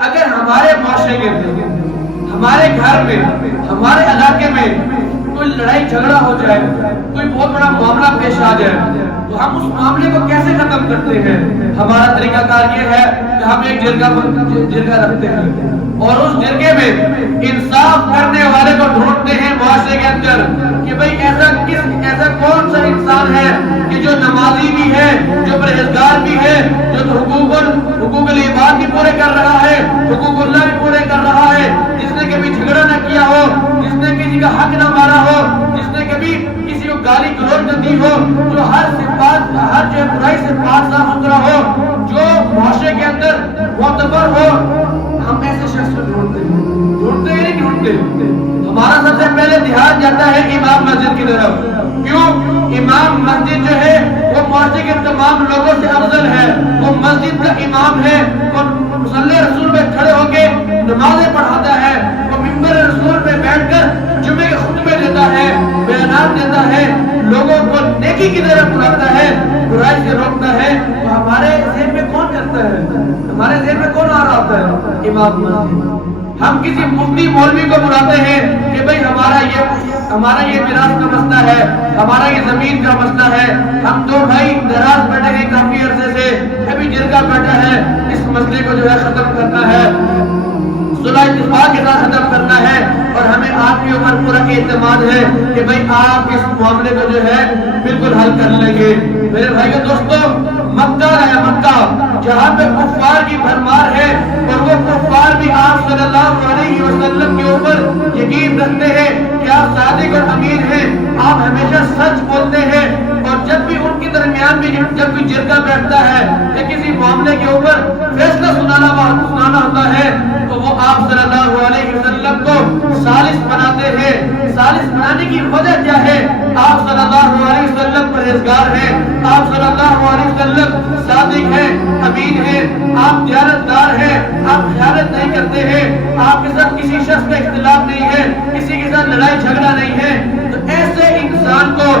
اگر ہمارے معاشرے کے اندر، ہمارے گھر میں، ہمارے علاقے میں کوئی لڑائی جھگڑا ہو جائے، کوئی بہت بڑا معاملہ پیش آ جائے، تو ہم اس معاملے کو کیسے ختم کرتے ہیں؟ ہمارا طریقہ کار یہ ہے کہ ہم ایک جرگہ رکھتے ہیں اور اس جرگے میں انصاف کرنے والے کو ڈھونڈتے ہیں معاشرے کے اندر کہ بھئی ایسا کون سا انسان ہے کہ جو نمازی بھی ہے، جو پرہیزگار بھی ہے، جو حقوق العباد بھی پورے کر رہا ہے، حقوق اللہ بھی پورے کر رہا ہے، جس نے کبھی جھگڑا نہ کیا ہو، جس نے کسی کا حق نہ مارا ہو، جس نے کبھی کسی کو گالی گلوچ نہ دی ہو، جو ہر جو برائی سے پاک صاف ستھرا ہو، جو معاشرے کے اندر معتبر ہو، ہم ایسے شخص کو ڈھونڈتے ہیں نہیں ڈھونڈتے؟ ہمارا سب سے پہلے دھیان جاتا ہے امام مسجد کی طرف. کیوں؟ امام مسجد جو ہے وہ معاشرے کے تمام لوگوں سے افضل ہے. وہ مسجد کا امام ہے، وہ مصلی رسول میں کھڑے ہو کے نمازیں پڑھاتا ہے، وہ ممبر رسول میں بیٹھ کر جمعے کے خطبے دیتا ہے، بیانات دیتا ہے، لوگوں کو نیکی کی طرف بلاتا ہے، برائی سے روکتا ہے. تو ہمارے ذہن میں کون کرتا ہے؟ ہمارے ذہن میں کون آ رہا ہوتا ہے؟ امام مسجد. ہم کسی مفتی مولوی کو بلاتے ہیں کہ بھئی ہمارا یہ میراث کا مسئلہ ہے، ہمارا یہ زمین کا مسئلہ ہے، ہم دو بھائی ناراض بیٹھے ہیں کافی عرصے سے، ابھی جرگہ بیٹھا ہے، اس مسئلے کو جو ہے ختم کرنا ہے، صلح اتفاق کے ساتھ ختم کرنا ہے، اور ہمیں آپ کے اوپر پورا اعتماد ہے کہ بھئی آپ اس معاملے کو جو ہے بالکل حل کر لیں گے. میرے بھائی کے دوستوں، مکہ ہے، مکہ جہاں پہ کفار کی بھرمار ہے، اور وہ کفار بھی آپ صلی اللہ علیہ وسلم کے اوپر یقین رکھتے ہیں کہ آپ صادق اور امین ہیں، آپ ہمیشہ سچ بولتے ہیں. اور جب بھی ان کے درمیان بھی جب بھی جرگہ بیٹھتا ہے یا کسی معاملے کے اوپر فیصلہ سنانا ہوتا ہے تو وہ آپ صلی اللہ علیہ وسلم کو ثالث بناتے ہیں. ثالث بنانے کی وجہ کیا ہے؟ آپ صلی اللہ علیہ وسلم پرہیزگار ہیں، آپ صلی اللہ علیہ وسلم صادق ہیں، امین ہیں، آپ دیانتدار ہیں، آپ خیانت نہیں کرتے ہیں، آپ کے ساتھ کسی شخص کا اختلاف نہیں ہے، کسی کے ساتھ لڑائی جھگڑا نہیں ہے. تو ایسے انسان کو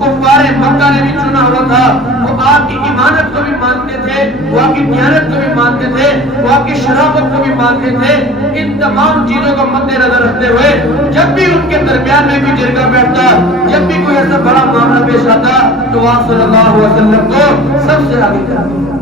کفار مکہ نے بھی چنا ہوا تھا. وہ آپ کی امانت کو بھی مانتے تھے، وہ آپ کی دیانت کو بھی مانتے تھے، وہ آپ کی شرافت کو بھی مانتے تھے. ان تمام چیزوں کو مد نظر رکھتے ہوئے جب بھی ان کے درمیان میں بھی جرگہ بیٹھتا، جب بھی کوئی ایسا بڑا معاملہ پیش آتا تو آپ صلی اللہ علیہ وسلم کو سب سے آگے کرتے.